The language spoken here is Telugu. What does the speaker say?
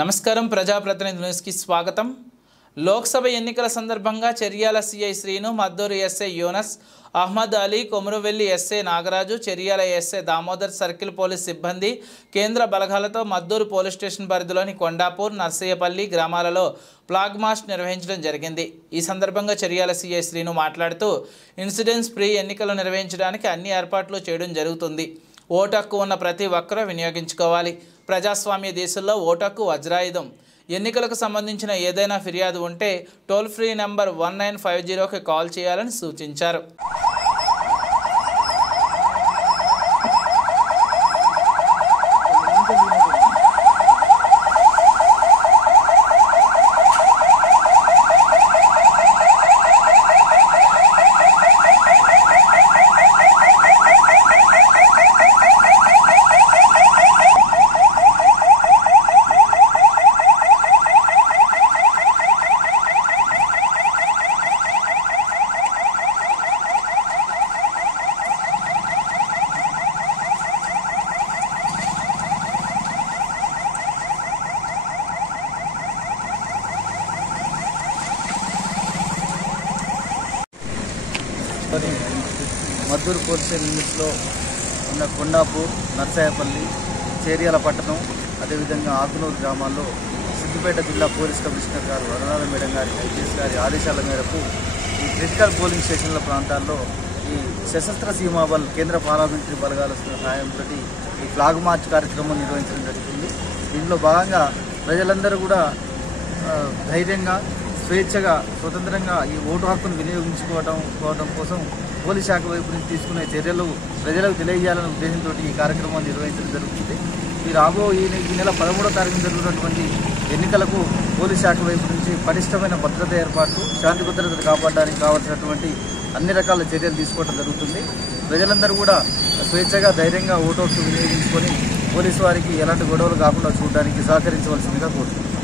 నమస్కారం ప్రజాప్రతినిధి న్యూస్ కి స్వాగతం। లోక్సభ ఎన్నికల సందర్భంగా Cheriyal CI Srinu, Maddur SI Yunus Ahmed Ali, Komaravelli SI Nagaraju, Cheriyal SI Damodar, circle police సిబ్బంది కేంద్ర బలగాలతో మద్దూరు పోలీస్ స్టేషన్ పరిధిలోని కొండాపూర్, నర్సయ్యపల్లి గ్రామాలలో ఫ్లాగ్ మార్చ్ నిర్వహించడం జరిగింది। ఈ సందర్భంగా చర్యాల సిఐ శ్రీను మాట్లాడుతూ ఇన్సిడెంట్స్ ఫ్రీ ఎన్నికలు నిర్వహించడానికి అన్ని ఏర్పాట్లు చేయడం జరుగుతుంది। ఓటు హక్కు ఉన్న ప్రతి ఒక్కరూ వినియోగించుకోవాలి। ప్రజాస్వామ్య దేశంలో ఓటు హక్కు వజ్రాయుధం। ఎన్నికలకు సంబంధించిన ఏదైనా ఫిర్యాదు ఉంటే టోల్ ఫ్రీ నంబర్ 1950కి కాల్ చేయాలని సూచించారు। మద్దూరు పోలీస్ లిమిట్స్లో ఉన్న కొండాపూర్, నర్సయ్యపల్లి, చేర్యాల పట్టణం, అదేవిధంగా ఆకునూరు గ్రామాల్లో సిద్దిపేట జిల్లా పోలీస్ కమిషనర్ గారు అరుణాల మేడం గారి ఐపీఎస్ గారి ఆదేశాల మేరకు ఈ క్రిటికల్ పోలింగ్ స్టేషన్ల ప్రాంతాల్లో ఈ సశస్త్ర సీమాబల్ కేంద్ర పార్లమెంటరీ బలగాల సహాయంతో ఈ ఫ్లాగ్ మార్చ్ కార్యక్రమం నిర్వహించడం జరుగుతుంది। దీనిలో భాగంగా ప్రజలందరూ కూడా ధైర్యంగా, స్వేచ్ఛగా, స్వతంత్రంగా ఈ ఓటు హక్కును వినియోగించుకోవడం కోసం పోలీస్ శాఖ వైపు నుంచి తీసుకునే చర్యలు ప్రజలకు తెలియజేయాలనే ఉద్దేశంతో ఈ కార్యక్రమాన్ని నిర్వహించడం జరుగుతుంది। ఈ నెల 13వ తారీఖున జరుగుతున్నటువంటి ఎన్నికలకు పోలీస్ శాఖ వైపు నుంచి పటిష్టమైన భద్రత ఏర్పాట్లు, శాంతి భద్రతలు కాపాడడానికి కావాల్సినటువంటి అన్ని రకాల చర్యలు తీసుకోవడం జరుగుతుంది। ప్రజలందరూ కూడా స్వేచ్ఛగా, ధైర్యంగా ఓటు హక్కు వినియోగించుకొని పోలీసు వారికి ఎలాంటి గొడవలు కాకుండా చూడడానికి సహకరించవలసిందిగా కోరుతున్నాను।